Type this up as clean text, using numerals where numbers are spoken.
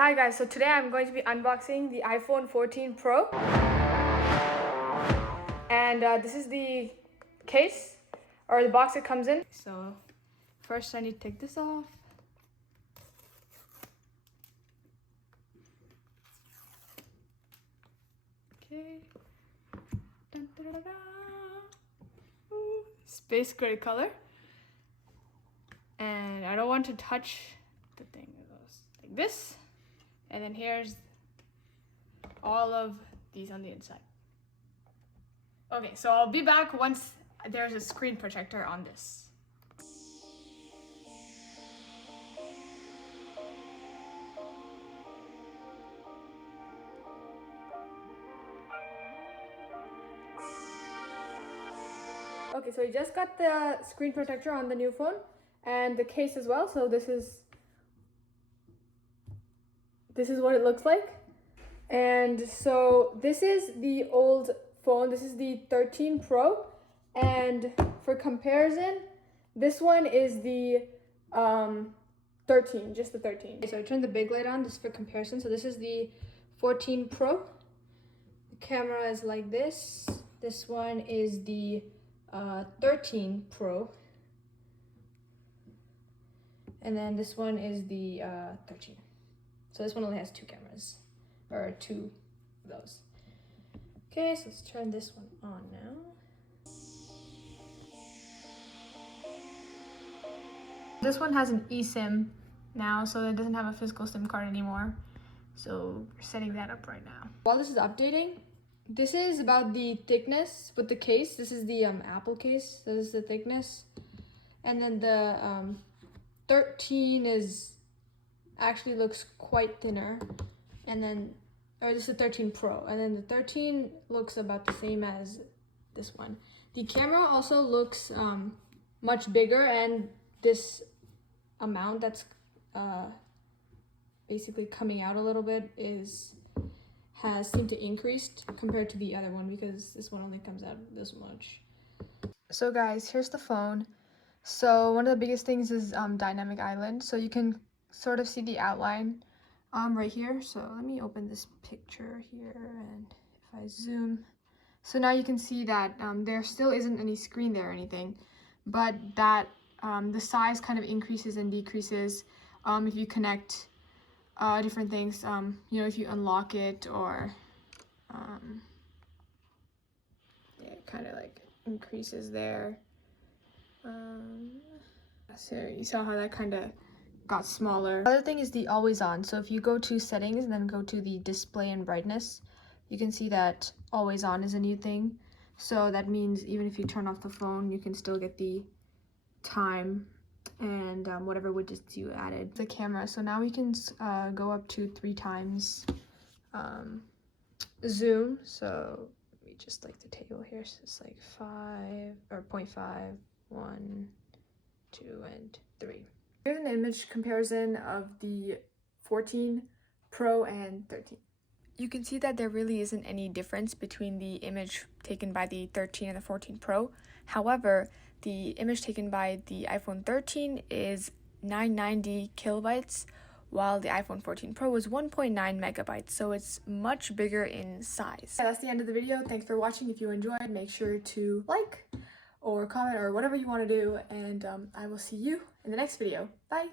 Hi guys, so today I'm going to be unboxing the iPhone 14 Pro. And this is the case, or the box it comes in. So first I need to take this off. Okay. Dun, da, da, da. Ooh, space gray color. And I don't want to touch the thing. It goes like this. And then here's all of these on the inside. Okay, so I'll be back once there's a screen protector on this. Okay, so we just got the screen protector on the new phone and the case as well. So this is what it looks like. And so this is the old phone. This is the 13 Pro. And for comparison, this one is the 13, just the 13. Okay, so I turned the big light on, this is for comparison. So this is the 14 Pro. The camera is like this. This one is the 13 Pro. And then this one is the 13. So this one only has two cameras, or two of those. Okay, so let's turn this one on now. This one has an eSIM now, so it doesn't have a physical SIM card anymore. So we're setting that up right now. While this is updating, this is about the thickness with the case. This is the Apple case. This is the thickness. And then the 13 is actually looks quite thinner. And then, or this is the 13 Pro. And then the 13 looks about the same as this one. The camera also looks much bigger, and this amount that's basically coming out a little bit has seemed to increase compared to the other one, because this one only comes out this much. So guys, here's the phone. So one of the biggest things is dynamic island. So you can sort of see the outline right here. So let me open this picture here, and if I zoom, so now you can see that there still isn't any screen there or anything, but that the size kind of increases and decreases if you connect different things, you know, if you unlock it, or yeah, it kind of like increases there. So you saw how that kind of got smaller. The other thing is the always on. So if you go to settings and then go to the display and brightness, you can see that always on is a new thing. So that means even if you turn off the phone, you can still get the time and whatever widgets you added. The camera, so now we can go up to 3 times zoom. So we just like the table here, so it's like 5 or 0.5, 1, 2, and 3. Here's an image comparison of the 14 Pro and 13. You can see that there really isn't any difference between the image taken by the 13 and the 14 Pro. However, the image taken by the iPhone 13 is 990 kilobytes, while the iPhone 14 Pro is 1.9 megabytes, so it's much bigger in size. Yeah, that's the end of the video. Thanks for watching. If you enjoyed, make sure to like or comment or whatever you want to do, and I will see you in the next video. Bye!